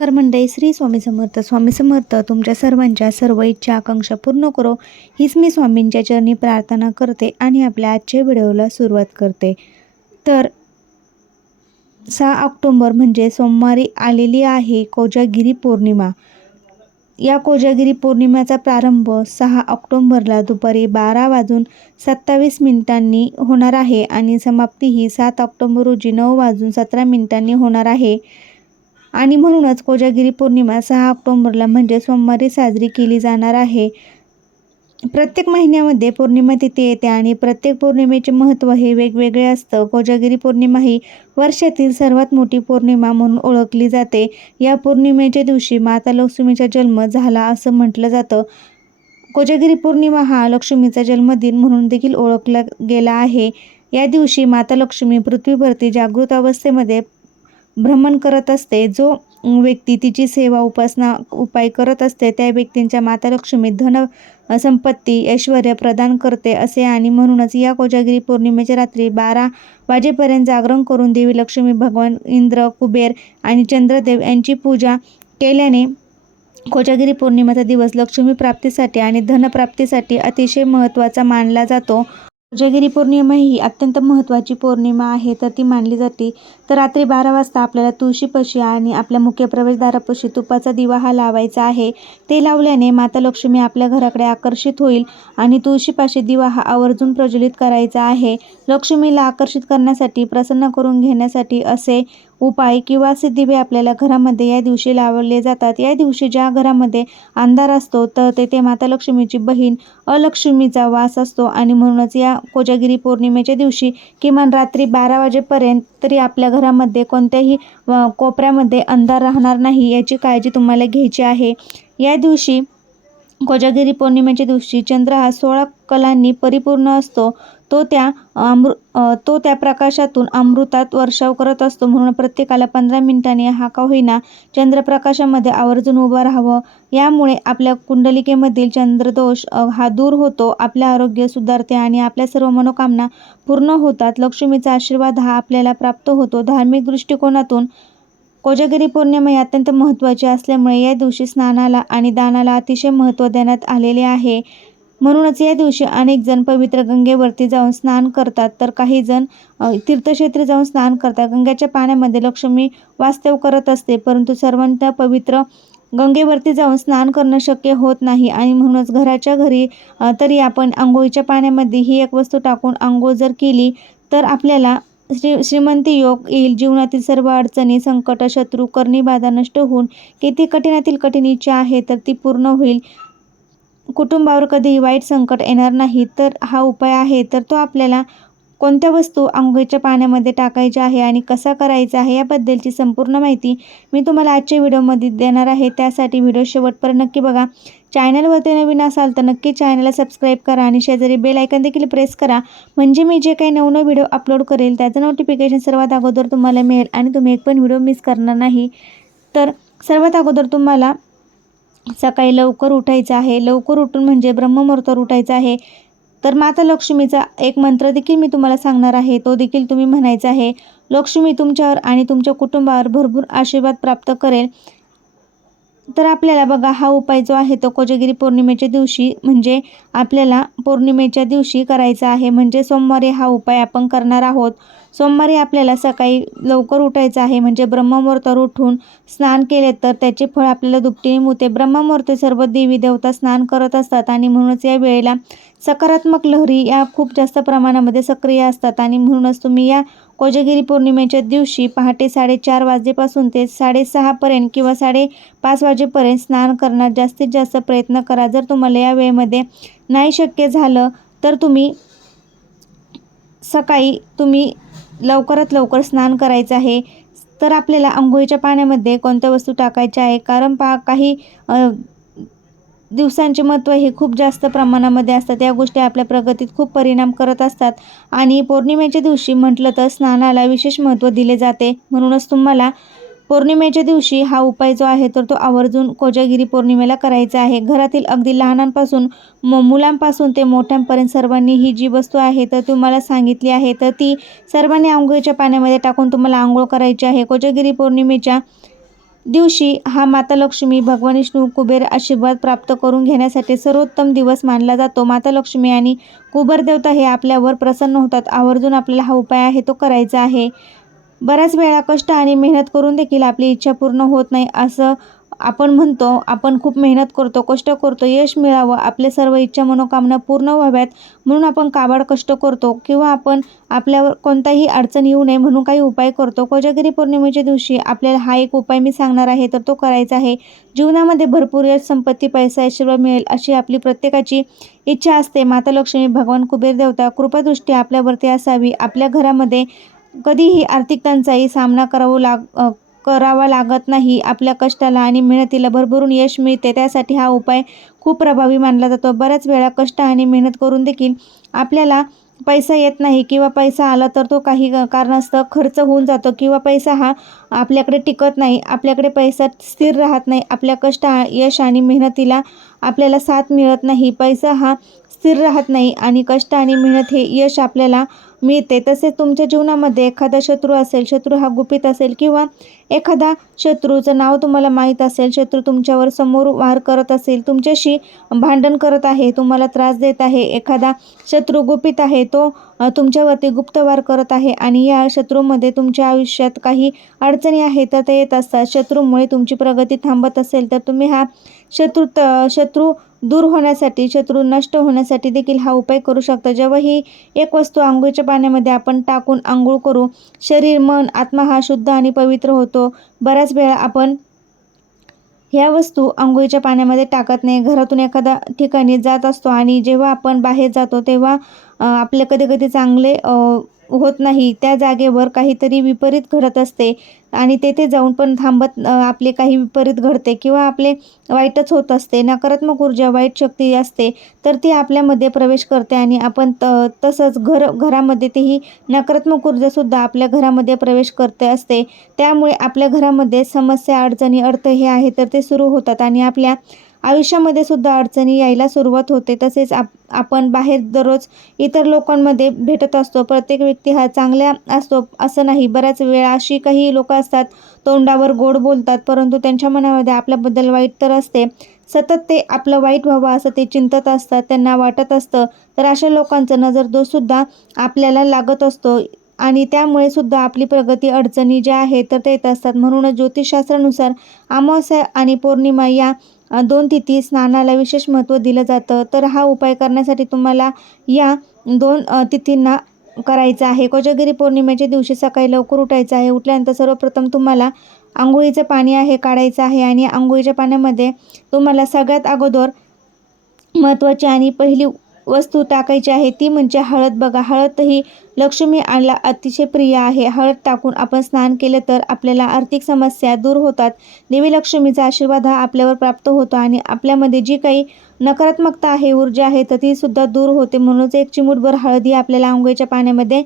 नमस्कार मंडळी श्री स्वामी समर्थ. स्वामी समर्थ तुमच्या सर्वांच्या सर्व इच्छा आकांक्षा पूर्ण करो. हीच मी स्वामींच्या चरणी प्रार्थना करते आणि आपल्या आजच्या व्हिडिओला सुरुवात करते. तर सहा ऑक्टोंबर म्हणजे सोमवारी आलेली आहे कोजागिरी पौर्णिमा. या कोजागिरी पौर्णिमेचा प्रारंभ सहा ऑक्टोंबरला दुपारी बारा वाजून सत्तावीस मिनिटांनी होणार आहे आणि समाप्ती ही सात ऑक्टोंबर रोजी नऊ वाजून सतरा मिनिटांनी होणार आहे. आणि म्हणूनच कोजागिरी पौर्णिमा सहा ऑक्टोंबरला म्हणजे सोमवारी साजरी केली जाणार आहे. प्रत्येक महिन्यामध्ये पौर्णिमा तिथे येते आणि प्रत्येक पौर्णिमेचे महत्त्व हे वेगवेगळे असतं. कोजागिरी पौर्णिमा ही वर्षातील सर्वात मोठी पौर्णिमा म्हणून ओळखली जाते. या पौर्णिमेच्या दिवशी माता लक्ष्मीचा जन्म झाला असं म्हटलं जातं. कोजागिरी पौर्णिमा हा लक्ष्मीचा जन्मदिन म्हणून देखील ओळखला गेला आहे. या दिवशी माता लक्ष्मी पृथ्वीवरती जागृत अवस्थेमध्ये भ्रमण करत असते. जो व्यक्ती तिची सेवा उपासना उपाय करत असते त्या व्यक्तींच्या माता लक्ष्मी धन संपत्ती ऐश्वर प्रदान करते असे आणि म्हणूनच या कोजागिरी पौर्णिमेच्या रात्री बारा वाजेपर्यंत जागरण करून देवी लक्ष्मी भगवान इंद्र कुबेर आणि चंद्रदेव यांची पूजा केल्याने कोजागिरी पौर्णिमेचा दिवस लक्ष्मी प्राप्तीसाठी आणि धनप्राप्तीसाठी अतिशय महत्त्वाचा मानला जातो. कोजागिरी पौर्णिमा ही अत्यंत महत्त्वाची पौर्णिमा आहे तर ती मानली जाते. तर रात्री बारा वाजता आपल्याला तुळशीपाशी आणि आपल्या मुख्य प्रवेशद्वारापाशी तुपाचा दिवा हा लावायचा आहे. ते लावल्याने माता लक्ष्मी आपल्या घराकडे आकर्षित होईल आणि तुळशीपाशी दिवा हा आवर्जून प्रज्वलित करायचा आहे. लक्ष्मीला आकर्षित करण्यासाठी प्रसन्न करून घेण्यासाठी असे उपाय किंवा सिद्धिबे आपल्याला घरामध्ये या दिवशी लावले जातात. या दिवशी ज्या घरामध्ये अंधार असतो तर तेथे माता लक्ष्मीची बहीण अलक्ष्मीचा वास असतो. आणि म्हणूनच या कोजागिरी पौर्णिमेच्या दिवशी किमान रात्री बारा वाजेपर्यंत तरी आपल्या घरामध्ये कोणत्याही कोपऱ्यामध्ये अंधार राहणार नाही याची काळजी तुम्हाला घ्यायची आहे. या दिवशी कोजागिरी पौर्णिमेच्या दिवशी चंद्र हा सोळा कलांनी परिपूर्ण असतो. तो त्या अमृ तो त्या प्रकाशातून अमृतात वर्षाव करत असतो. म्हणून प्रत्येकाला पंधरा मिनिटांनी हा का होईना चंद्रप्रकाशामध्ये आवर्जून उभं राहावं. यामुळे आपल्या कुंडलिकेमधील चंद्रदोष हा दूर होतो. आपले आरोग्य सुधारते आणि आपल्या सर्व मनोकामना पूर्ण होतात. लक्ष्मीचा आशीर्वाद हा आपल्याला प्राप्त होतो. धार्मिक दृष्टिकोनातून कोजागिरी पौर्णिमा ही अत्यंत महत्त्वाची असल्यामुळे या दिवशी स्नानाला आणि दानाला अतिशय महत्त्व देण्यात आलेले आहे. म्हणूनच या दिवशी अनेक जण पवित्र गंगेवरती जाऊन स्नान करतात. तर काही जण तीर्थक्षेत्री जाऊन स्नान करतात. गंगेच्या पाण्यामध्ये लक्ष्मी वास्तव करत असते परंतु सर्वांच्या पवित्र गंगेवरती जाऊन स्नान करणं शक्य होत नाही. आणि म्हणूनच घराच्या घरी तरी आपण आंघोळीच्या पाण्यामध्ये ही एक वस्तू टाकून आंघोळ जर केली तर आपल्याला श्री श्रीमंती योग येईल. जीवनातील सर्व अडचणी संकट शत्रू करणी बाधा नष्ट होऊन किती कठीणातील कठीण इच्छा आहे तर ती पूर्ण होईल. कुटुंबावर कधीही वाईट संकट येणार नाही तर हा उपाय आहे. तर तो आपल्याला कोणत्या वस्तू आंघोळीच्या पाण्यामध्ये टाकायच्या आहे आणि कसा करायचा आहे याबद्दलची संपूर्ण माहिती मी तुम्हाला आजच्या व्हिडिओमध्ये देणार आहे. त्यासाठी व्हिडिओ शेवटपर्यंत नक्की बघा. चॅनलवरती नवीन असाल तर नक्की चॅनलला सबस्क्राईब करा आणि शेजारी बेल आयकन देखील प्रेस करा. म्हणजे मी जे काही नवनव व्हिडिओ अपलोड करेल त्याचं नोटिफिकेशन सर्वात अगोदर तुम्हाला मिळेल आणि तुम्ही एक पण व्हिडिओ मिस करणार नाही. तर सर्वात अगोदर तुम्हाला सकाळी लवकर उठायचं आहे. लवकर उठून म्हणजे ब्रह्ममुहूर्तावर उठायचं आहे. तर माता लक्ष्मीचा एक मंत्र देखील मी तुम्हाला सांगणार आहे. तो देखील तुम्ही म्हणायचा आहे. लक्ष्मी तुमच्यावर आणि तुमच्या कुटुंबावर भरपूर आशीर्वाद प्राप्त करेल. तर आपल्याला बघा हा उपाय जो आहे तो कोजगिरी पौर्णिमेच्या दिवशी म्हणजे आपल्याला पौर्णिमेच्या दिवशी करायचा आहे. म्हणजे सोमवारी हा उपाय आपण करणार आहोत. सोमवारी आपल्याला सकाळी लवकर उठायचं आहे. म्हणजे ब्रह्ममुहूर्तावर उठून स्नान केले तर त्याचे फळ आपल्याला दुपटीने मुते ब्रह्ममुहूर्ते सर्व देवी देवता स्नान करत असतात आणि म्हणूनच या वेळेला सकारात्मक लहरी या खूप जास्त प्रमाणामध्ये सक्रिय असतात. आणि म्हणूनच तुम्ही या कोजागिरी पौर्णिमेच्या दिवशी पहाटे साडेचार वाजेपासून ते साडेसहापर्यंत किंवा साडेपाच वाजेपर्यंत स्नान करण्यात जास्तीत जास्त प्रयत्न करा. जर तुम्हाला या वेळेमध्ये नाही शक्य झालं तर तुम्ही सकाळी तुम्ही लवकरात लवकर स्नान करायचं आहे. तर आपल्याला आंघोळीच्या पाण्यामध्ये कोणत्या वस्तू टाकायच्या आहे? कारण पहा काही दिवसांचे महत्त्व हे खूप जास्त प्रमाणामध्ये असतात. या गोष्टी आपल्या प्रगतीत खूप परिणाम करत असतात. आणि पौर्णिमेच्या दिवशी म्हटलं तर स्नानाला विशेष महत्त्व दिले जाते. म्हणूनच तुम्हाला पौर्णिमेच्या दिवशी हा उपाय जो आहे तर तो आवर्जून कोजागिरी पौर्णिमेला करायचा आहे. घरातील अगदी लहानांपासून म मुलांपासून ते मोठ्यांपर्यंत सर्वांनी ही जी वस्तू आहे तर तुम्हाला सांगितली आहे तर ती सर्वांनी आंघोळीच्या पाण्यामध्ये टाकून तुम्हाला आंघोळ करायची आहे. कोजागिरी पौर्णिमेच्या दिवशी हा माता लक्ष्मी भगवान विष्णू कुबेर आशीर्वाद प्राप्त करून घेण्यासाठी सर्वोत्तम दिवस मानला जातो. माता लक्ष्मी आणि कुबेर देवता हे आपल्यावर प्रसन्न होतात. आवर्जून आपल्याला हा उपाय आहे तो करायचा आहे. बऱ्याच वेळा कष्ट आणि मेहनत करून देखील आपली इच्छा पूर्ण होत नाही असं आपण म्हणतो आपण खूप मेहनत करतो कष्ट करतो यश मिळावं आपल्या सर्व इच्छा मनोकामना पूर्ण व्हाव्यात म्हणून आपण काबाड कष्ट करतो किंवा आपण आपल्यावर कोणताही अडचण येऊ नये म्हणून काही उपाय करतो. कोजागिरी पौर्णिमेच्या दिवशी आपल्याला हा एक उपाय मी सांगणार आहे तर तो करायचा आहे. जीवनामध्ये भरपूर यश संपत्ती पैसा आशीर्वाद मिळेल अशी आपली प्रत्येकाची इच्छा असते. माता लक्ष्मी भगवान कुबेर देवता कृपादृष्टी आपल्यावरती असावी. आपल्या घरामध्ये कधीही आर्थिक टंचाई सामना करावं लाग करावा लागत नाही. आपल्या कष्टाला आणि मेहनतीला भरभरून यश मिळते. त्यासाठी हा उपाय खूप प्रभावी मानला जातो. बऱ्याच वेळा कष्ट आणि मेहनत करून देखील आपल्याला पैसा येत नाही किंवा पैसा आला तर तो काही कारणास्तव खर्च होऊन जातो किंवा पैसा हा आपल्याकडे टिकत नाही. आपल्याकडे पैसा स्थिर राहत नाही. आपल्या कष्ट यश आणि मेहनतीला आपल्याला साथ मिळत नाही. पैसा हा स्थिर राहत नाही आणि कष्ट आणि मेहनत हे यश आपल्याला मिळते. तसेच तुमच्या जीवनामध्ये एखादा शत्रू असेल शत्रू हा गुपित असेल किंवा एखादा शत्रूचं नाव तुम्हाला माहीत असेल शत्रू तुमच्यावर समोर वार करत असेल तुमच्याशी भांडण करत आहे तुम्हाला त्रास देत आहे एखादा शत्रू गुपित आहे तो तुमच्यावरती गुप्त वार करत आहे आणि या शत्रूमध्ये तुमच्या आयुष्यात काही अडचणी आहेत तर ते येत असतात. शत्रूमुळे तुमची प्रगती थांबत असेल तर तुम्ही हा शत्रू त शत्रू दूर होण्यासाठी शत्रू नष्ट होण्यासाठी देखील हा उपाय करू शकता. जेव्हा ही एक वस्तू आंघोळीच्या पाण्यामध्ये आपण टाकून आंघोळ करू शरीर मन आत्मा हा शुद्ध आणि पवित्र होतो. बऱ्याच वेळा आपण ह्या वस्तू आंघोळीच्या पाण्यामध्ये टाकत नाही. घरातून एखाद्या ठिकाणी जात असतो आणि जेव्हा आपण बाहेर जातो तेव्हा आपले कधी कधी चांगले होत नाही. त्या जागेवर काहीतरी विपरीत घडत असते आणि तेथे जाऊन पण थांबत आपले काही विपरीत घडते किंवा आपले वाईटच होत असते. नकारात्मक ऊर्जा वाईट शक्ती असते तर ती आपल्यामध्ये प्रवेश करते आणि आपण त तसंच घर घरामध्ये तेही नकारात्मक ऊर्जासुद्धा आपल्या घरामध्ये प्रवेश करते असते. त्यामुळे आपल्या घरामध्ये समस्या अडचणी अर्थ हे आहे तर ते सुरू होतात आणि आपल्या आयुष्यामध्ये सुद्धा अडचणी यायला सुरुवात होते. तसेच आप आपण बाहेर दररोज इतर लोकांमध्ये भेटत असतो. प्रत्येक व्यक्ती हा चांगल्या असतो असं नाही. बऱ्याच वेळा अशी काही लोक असतात तोंडावर गोड बोलतात परंतु त्यांच्या मनामध्ये आपल्याबद्दल वाईट तर असते. सतत ते आपलं वाईट व्हावं असं ते चिंतत असतात त्यांना वाटत असतं. तर अशा लोकांचं नजरदोषसुद्धा आपल्याला लागत असतो आणि त्यामुळे सुद्धा आपली प्रगती अडचणी ज्या आहेत तर ते येत असतात. म्हणूनच ज्योतिषशास्त्रानुसार अमावस्या आणि पौर्णिमा या दोन तिथी स्नानाला विशेष महत्त्व दिलं जातं. तर हा उपाय करण्यासाठी तुम्हाला या दोन तिथींना करायचं आहे. कोजागिरी पौर्णिमेच्या दिवशी सकाळी लवकर उठायचं आहे. उठल्यानंतर सर्वप्रथम तुम्हाला आंघोळीचं पाणी आहे काढायचं आहे आणि आंघोळीच्या पाण्यामध्ये तुम्हाला सगळ्यात अगोदर महत्त्वाची आणि पहिली वस्तू टाकायची आहे ती म्हणजे हळद. बघा हळद ही लक्ष्मी आला अतिशय प्रिय आहे. हळद टाकून आपण स्नान केलं तर आपल्याला आर्थिक समस्या दूर होतात. देवी लक्ष्मीचा आशीर्वाद हा आपल्यावर प्राप्त होतो आणि आपल्यामध्ये जी काही नकारात्मकता आहे ऊर्जा आहे तर ती सुद्धा दूर होते. म्हणूनच एक चिमूटभर हळदी आपल्याला आंघोळीच्या पाण्यामध्ये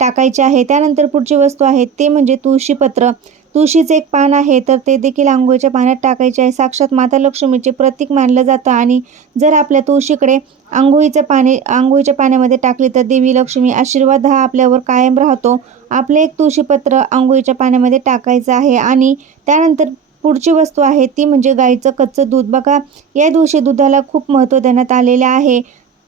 टाकायची आहे. त्यानंतर पुढची वस्तू आहे ते म्हणजे तुळशीपत्र. तुळशीचे एक पान आहे तर ते देखील आंघोळीच्या पाण्यात टाकायचे आहे. साक्षात माता लक्ष्मीचे प्रतीक मानलं जातं आणि जर आपल्या तुळशीकडे आंघोळीचं पाणी आंघोळीच्या पाण्यामध्ये टाकली तर देवी लक्ष्मी आशीर्वाद हा आपल्यावर कायम राहतो. आपले एक तुळशीपत्र आंघोळीच्या पाण्यामध्ये टाकायचं आहे आणि त्यानंतर पुढची वस्तू आहे ती म्हणजे गाईचं कच्चं दूध. बघा या दिवशी दुधाला खूप महत्त्व देण्यात आलेलं आहे.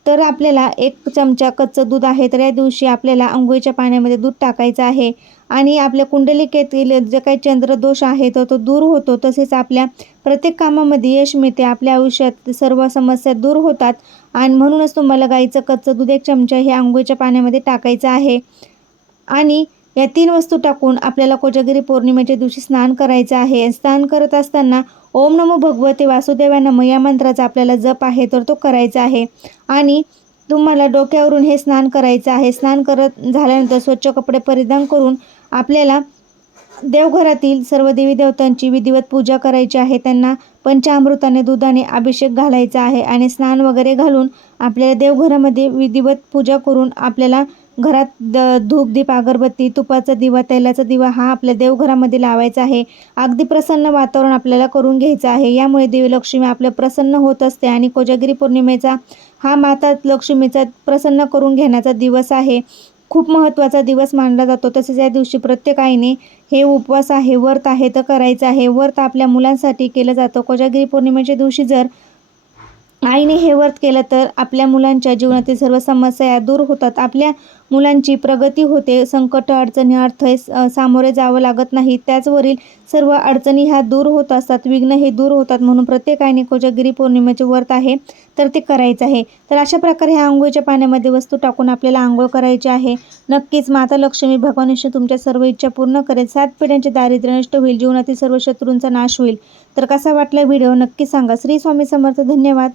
तर आपल्याला एक चमचा कच्चं दूध आहे तर या दिवशी आपल्याला आंघोळीच्या पाण्यामध्ये दूध टाकायचं आहे. आणि आपल्या कुंडलिकेतील जे काही चंद्रदोष आहे तर तो दूर होतो. तसेच आपल्या प्रत्येक कामामध्ये यश मिळते. आपल्या आयुष्यात सर्व समस्या दूर होतात. आणि म्हणूनच तुम्हाला गाईचं कच्चं दूध एक चमचा हे आंघोळीच्या पाण्यामध्ये टाकायचं आहे. आणि या तीन वस्तू टाकून आपल्याला कोजागिरी पौर्णिमेच्या दिवशी स्नान करायचं आहे. स्नान करत असताना ओम नमो भगवते वासुदेवा नम या मंत्राचा आपल्याला जप आहे तर तो करायचा आहे. आणि तुम्हाला डोक्यावरून हे स्नान करायचं आहे. स्नान करत झाल्यानंतर स्वच्छ कपडे परिधान करून आपल्याला देवघरातील सर्व देवी देवतांची विधिवत पूजा करायची आहे. त्यांना पंचामृताने दुधाने अभिषेक घालायचा आहे. आणि स्नान वगैरे घालून आपल्याला देवघरामध्ये विधिवत पूजा करून आपल्याला घरात द धूप दीप अगरबत्ती तुपाचा दिवा तेलाचा दिवा हा आपल्या देवघरामध्ये लावायचा आहे. अगदी प्रसन्न वातावरण आपल्याला करून घ्यायचं आहे. यामुळे देवी लक्ष्मी आपल्या प्रसन्न होत असते आणि कोजागिरी पौर्णिमेचा हा माता लक्ष्मीचा प्रसन्न करून घेण्याचा दिवस आहे. खूप महत्त्वाचा दिवस मानला जातो. तसेच या दिवशी प्रत्येक आईने हे उपवास आहे व्रत आहे तर करायचं आहे. व्रत आपल्या मुलांसाठी केलं जातं. कोजागिरी पौर्णिमेच्या दिवशी जर आईने हे व्रत केलं तर आपल्या मुलांच्या जीवनातील सर्व समस्या या दूर होतात. आपल्या मुलांची प्रगती होते संकट अडचणी अडथळे सामोरे जावं लागत नाही. त्याचवरील सर्व अडचणी ह्या दूर होत असतात. विघ्न हे दूर होतात म्हणून प्रत्येक आईने कोजागिरी पौर्णिमेचे व्रत आहे तर ते करायचं आहे. तर अशा प्रकारे ह्या आंघोळीच्या पाण्यामध्ये वस्तू टाकून आपल्याला आंघोळ करायची आहे. नक्कीच माता लक्ष्मी भगवान विष्णू तुमच्या सर्व इच्छा पूर्ण करेल. सात पिढ्यांचे दारिद्र्य नष्ट होईल जीवनातील सर्व शत्रूंचा नाश होईल. तर कसा वाटला व्हिडिओ नक्की सांगा. श्री स्वामी समर्थ धन्यवाद.